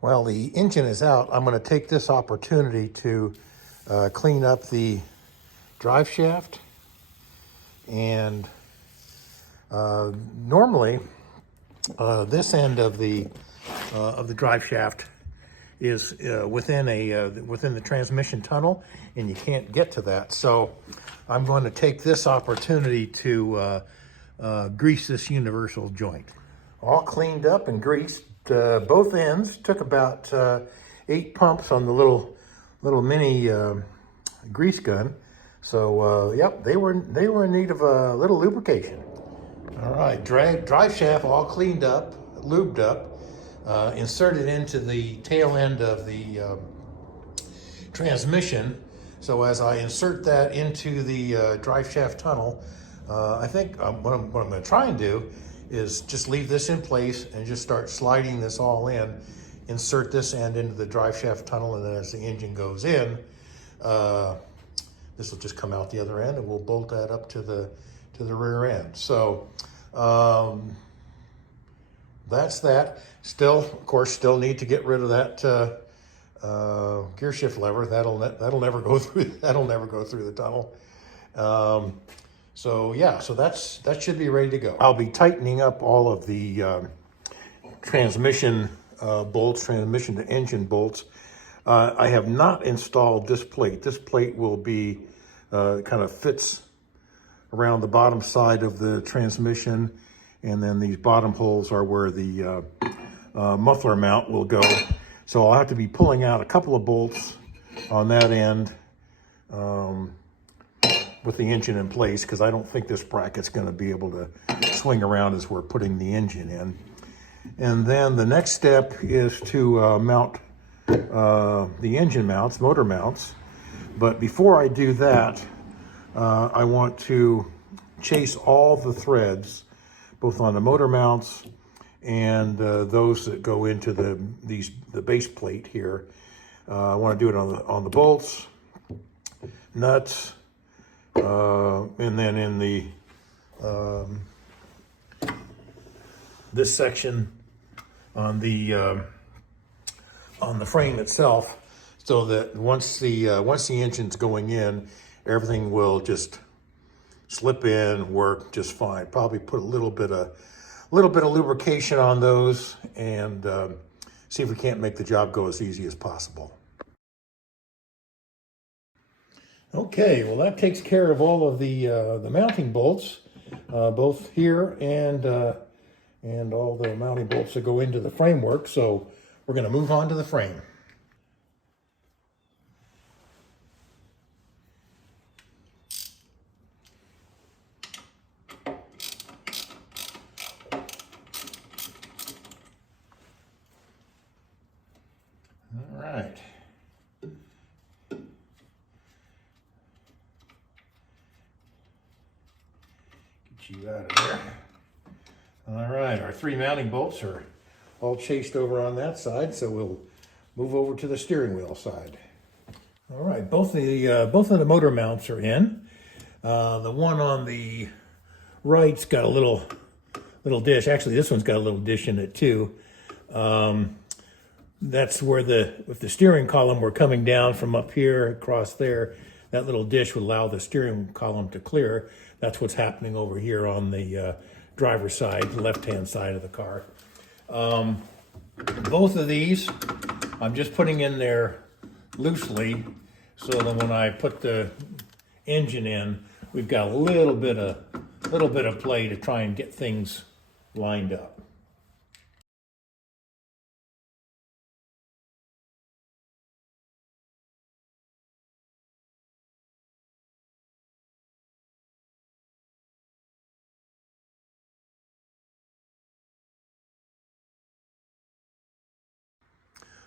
While the engine is out, I'm going to take this opportunity to clean up the drive shaft. And normally, this end of the drive shaft is within the transmission tunnel, and you can't get to that. So I'm going to take this opportunity to grease this universal joint. All cleaned up and greased. Both ends. Took about 8 pumps on the little mini grease gun. So yep, they were in need of a little lubrication. All right, drive shaft all cleaned up, lubed up, inserted into the tail end of the transmission. So as I insert that into the drive shaft tunnel, I think what I'm going to try and do is just leave this in place and just start sliding this all in, insert this end into the drive shaft tunnel, and then as the engine goes in, this will just come out the other end, and we'll bolt that up to the rear end. So that's that. Still, of course, still need to get rid of that gear shift lever. That'll never go through. That'll never go through the tunnel. So yeah, so that should be ready to go. I'll be tightening up all of the transmission bolts, transmission to engine bolts. I have not installed this plate. This plate will be kind of fits around the bottom side of the transmission, and then these bottom holes are where the muffler mount will go. So I'll have to be pulling out a couple of bolts on that end with the engine in place, because I don't think this bracket's going to be able to swing around as we're putting the engine in. And then the next step is to mount the engine mounts, motor mounts. But before I do that, I want to chase all the threads, both on the motor mounts and those that go into the base plate here. I want to do it on the bolts, nuts, and then in the this section on the frame itself, so that once the engine's going in, everything will just slip in, work just fine. Probably put a little bit of lubrication on those, and see if we can't make the job go as easy as possible. Okay, well that takes care of all of the mounting bolts, both here and all the mounting bolts that go into the framework. So we're going to move on to the frame. All right. Get you out of there. All right, our 3 mounting bolts are all chased over on that side, so we'll move over to the steering wheel side. All right, both of the motor mounts are in. The one on the right's got a little dish. Actually, this one's got a little dish in it too. That's where if the steering column were coming down from up here across there, that little dish would allow the steering column to clear. That's what's happening over here on the driver's side, the left-hand side of the car. Both of these, I'm just putting in there loosely, so that when I put the engine in, we've got a little bit of play to try and get things lined up.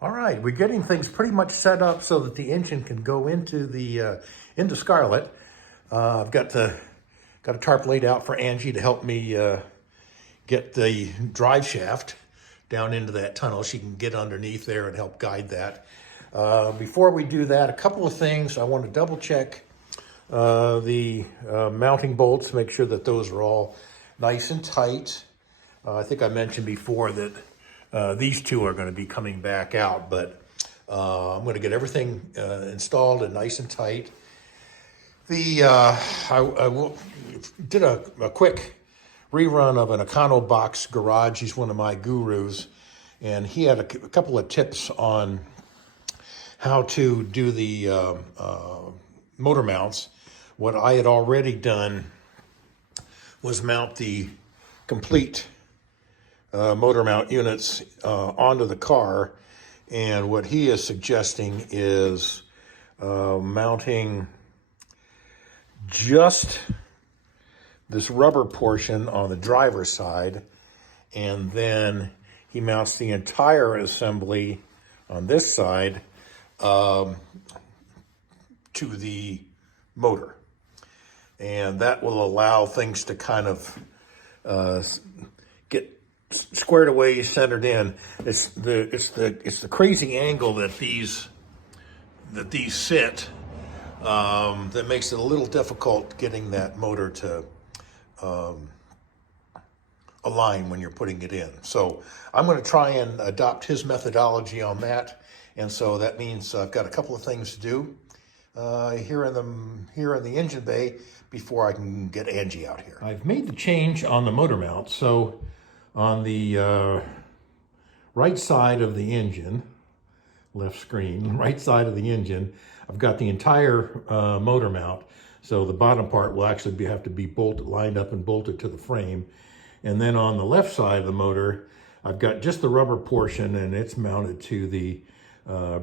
All right, we're getting things pretty much set up so that the engine can go into into Scarlet. I've got a tarp laid out for Angie to help me get the drive shaft down into that tunnel. She can get underneath there and help guide that. Before we do that, a couple of things. I want to double check the mounting bolts, make sure that those are all nice and tight. I think I mentioned before that these two are going to be coming back out, but I'm going to get everything installed and nice and tight. Did a quick rerun of an Econo-Box Garage. He's one of my gurus, and he had a couple of tips on how to do the motor mounts. What I had already done was mount the complete motor mount units onto the car, and what he is suggesting is mounting just this rubber portion on the driver's side, and then he mounts the entire assembly on this side to the motor. And that will allow things to kind of get squared away, centered in. It's the crazy angle that these sit that makes it a little difficult getting that motor to align when you're putting it in. So I'm going to try and adopt his methodology on that, and so that means I've got a couple of things to do here in the engine bay before I can get Angie out here. I've made the change on the motor mount. So on the right side of the engine, left screen, right side of the engine, I've got the entire motor mount. So the bottom part will actually have to be lined up and bolted to the frame. And then on the left side of the motor, I've got just the rubber portion, and it's mounted to the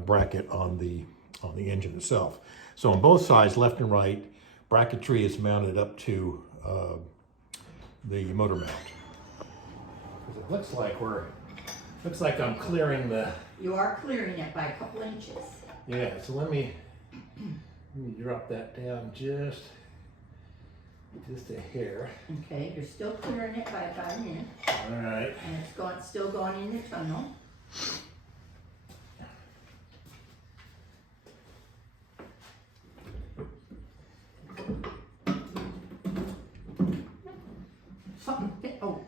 bracket on the engine itself. So on both sides, left and right, bracketry is mounted up to the motor mount. It looks like I'm clearing the. You are clearing it by a couple inches. Yeah. So let me drop that down just a hair. Okay, you're still clearing it by about an inch. All right. And it's still going in the tunnel. Something. Oh,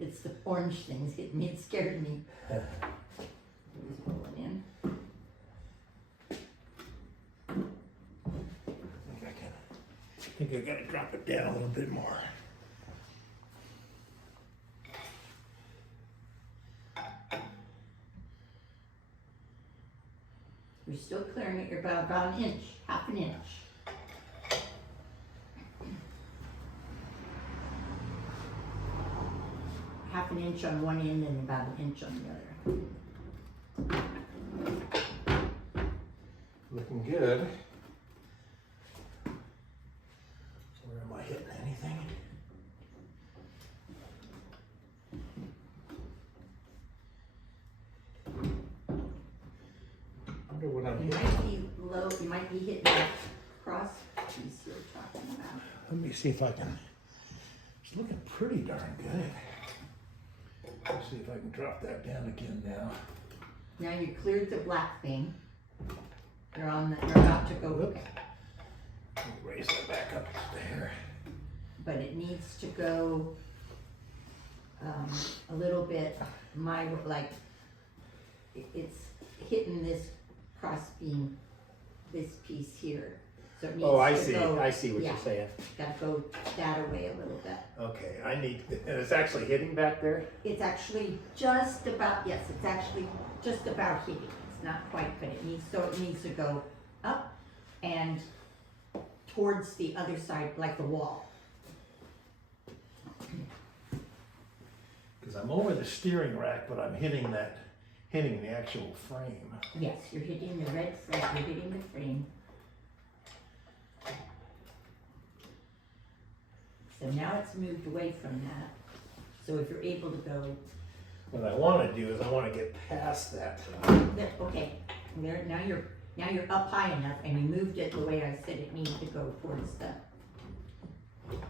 it's the orange things hitting me. It scared me. Just pull it in. I think I gotta drop it down a little bit more. You're still clearing it. You're about an inch, half an inch. Half an inch on one end and about an inch on the other. Looking good. Where am I hitting anything? I wonder what I'm hitting. Might be low. You might be hitting that cross piece you're talking about. Let me see if I can. It's looking pretty darn good. Let's see if I can drop that down again now. Now you cleared the black thing. You're about to go. Whoops. Let me raise that back up just a hair. But it needs to go a little bit. It's hitting this cross beam, this piece here. So it needs to go. I see what you're saying. Gotta go that away a little bit. Okay, and it's actually hitting back there? It's actually just about, yes, it's actually just about hitting. It's not quite, but it needs to go up and towards the other side, like the wall. Because I'm over the steering rack, but I'm hitting the actual frame. Yes, you're hitting the red frame, you're hitting the frame. So now it's moved away from that. So if you're able to go. What I want to do is I want to get past that. There, okay, there, now you're up high enough, and you moved it the way I said it needs to go towards the.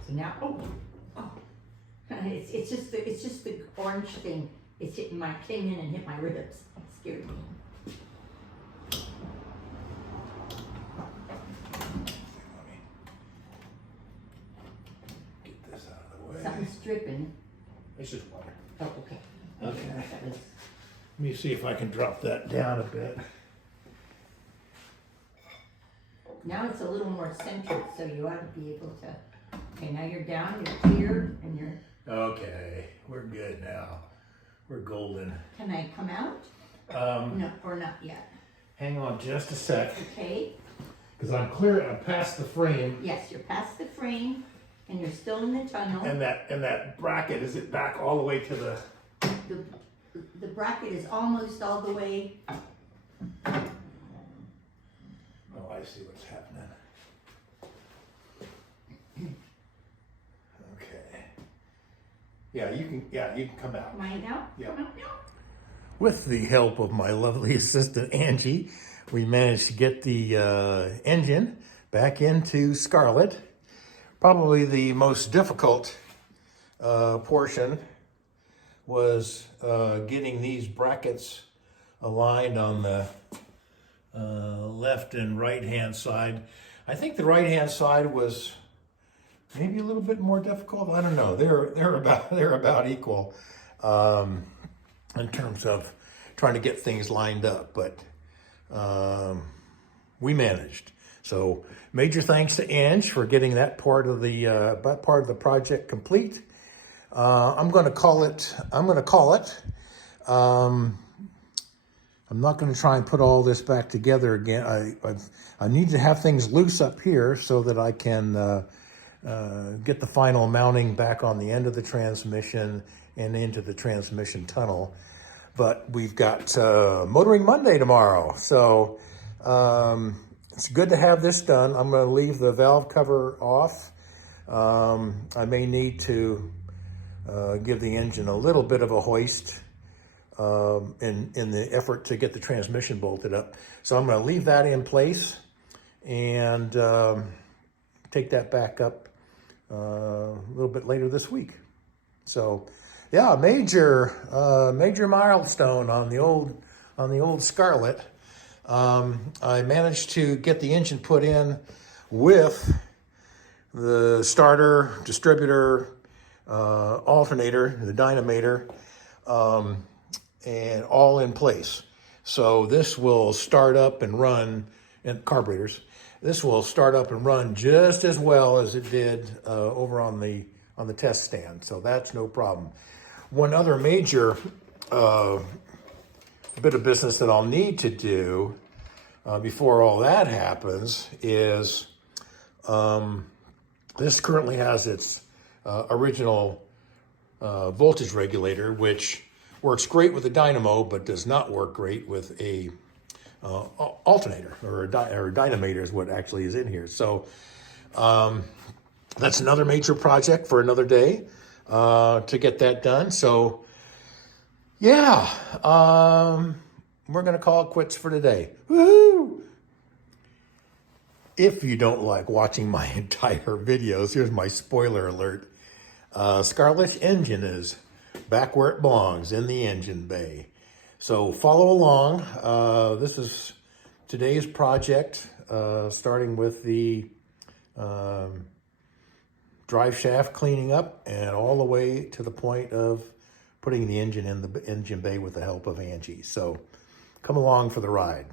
So now, it's just the orange thing. It's came in and hit my ribs. It scared me. Get this out of the way. Something's dripping. It's just water. Oh, okay. Okay. That was- Let me see if I can drop that down a bit. Now it's a little more centered, so you ought to be able to, okay, now you're down, you're clear, and you're, Okay, we're good now. We're golden. can I come out? No, or not yet. Hang on just a sec, Okay, because I'm clear. I'm past the frame, yes, you're past the frame, and you're still in the tunnel. and that bracket is it back all the way to the. The bracket is almost all the way, Oh, I see what's happening. Okay. Yeah, you can come out. am I now? Yeah. Come out now? With the help of my lovely assistant Angie, we managed to get the engine back into Scarlet. Probably the most difficult portion was getting these brackets aligned on the left and right hand side. I think the right hand side was maybe a little bit more difficult. I don't know. They're about equal in terms of trying to get things lined up, but we managed. So major thanks to Ange for getting that part of the project complete. I'm going to call it. I'm not going to try and put all this back together again. I need to have things loose up here so that I can get the final mounting back on the end of the transmission and into the transmission tunnel. But we've got Motoring Monday tomorrow, so it's good to have this done. I'm going to leave the valve cover off. I may need to give the engine a little bit of a hoist in the effort to get the transmission bolted up. So I'm going to leave that in place and take that back up a little bit later this week. So yeah, major milestone on the old Scarlet. I managed to get the engine put in with the starter, distributor, alternator, the dynamometer, and all in place. So this will start up and run, and carburetors. This will start up and run just as well as it did over on the test stand. So that's no problem. One other major bit of business that I'll need to do before all that happens is this currently has its original voltage regulator, which works great with a dynamo, but does not work great with a alternator or a dynamometer is what actually is in here. So that's another major project for another day to get that done. So yeah, we're going to call it quits for today. Woohoo! If you don't like watching my entire videos, here's my spoiler alert. Scarlet's engine is back where it belongs, in the engine bay. So follow along. This is today's project, starting with the drive shaft cleaning up and all the way to the point of putting the engine in the engine bay with the help of Angie. So come along for the ride.